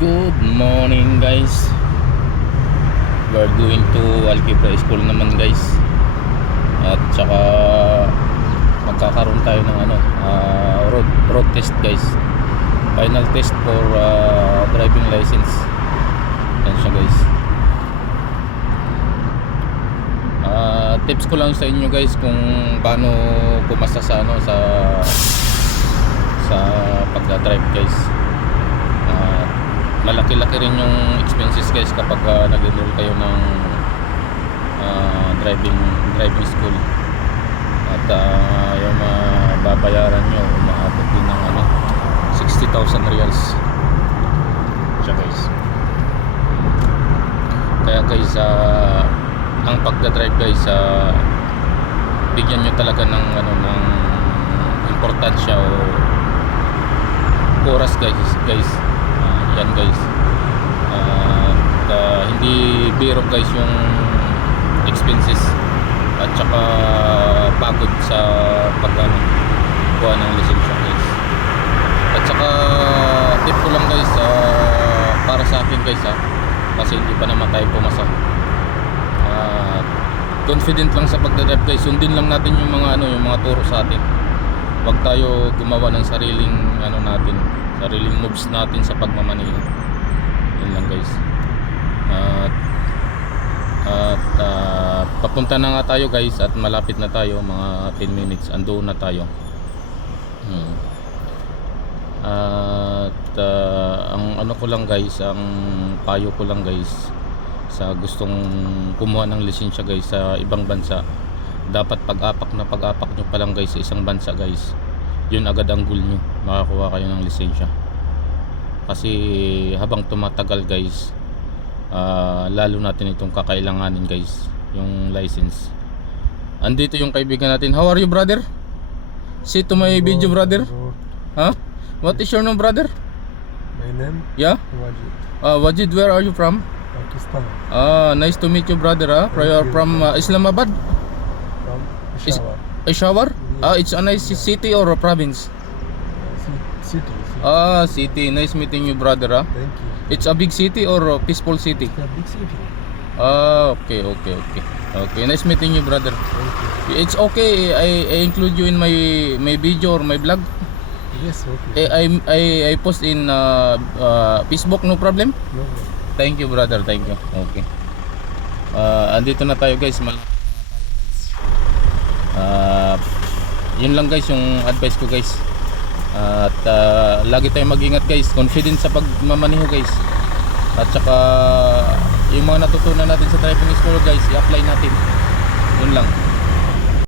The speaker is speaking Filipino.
Good morning guys. We're going to Algebra School naman guys. At saka magkakaroon tayo ng road test guys. Final test for driving license. Yan siya guys. Tips ko lang sa inyo guys kung paano pumasa sa sa pagdadrive guys. Malaki-laki rin yung expenses guys kapag nag-enroll kayo ng driving school. At yung babayaran nyo umaabot din ng 60,000 reals siya guys. Kaya guys ang pagdadrive guys bigyan nyo talaga ng importansya o oras guys. Yan guys. Hindi biro guys yung expenses at saka pagod sa pagkuha ng lisensya guys. At saka tip ko lang guys para sa akin guys kasi hindi pa naman tayo pumasa. Confident lang sa pagdadrive guys. Sundin lang natin yung mga turo sa atin. Huwag tayo gumawa ng sariling sariling moves natin sa pagmamaneho. Yun lang guys. Papunta na nga tayo guys at malapit na tayo, mga 10 minutes ando na tayo. Ang ko lang guys, ang payo ko lang guys sa gustong kumuha ng lisensya guys sa ibang bansa, dapat pag-apak nyo pa lang guys sa isang bansa guys, yun agad ang goal nyo, makakuha kayo ng lisensya. Kasi habang tumatagal guys, lalo natin itong kakailanganin guys, yung license. Andito yung kaibigan natin. How are you brother? Sit to my video brother. Huh? What is your name brother? My name? Yeah? Wajid. Wajid, where are you from? Pakistan. Nice to meet you brother. You're from Islamabad? From Peshawar. Peshawar? Yeah. It's a nice city or a province? City. City. Nice meeting you brother. Thank you. It's a big city or a peaceful city? It's a big city. Okay. Nice meeting you brother. Thank you. It's okay. I include you in my video or my vlog. Yes, okay. I post in Facebook, no problem. No problem. Thank you brother, thank you. Okay. Andito na tayo guys. Yun lang guys yung advice ko guys. At lagi tayong mag-ingat guys. Confident sa pagmamaneho guys. At saka yung mga natutunan natin sa driving school guys, i-apply natin.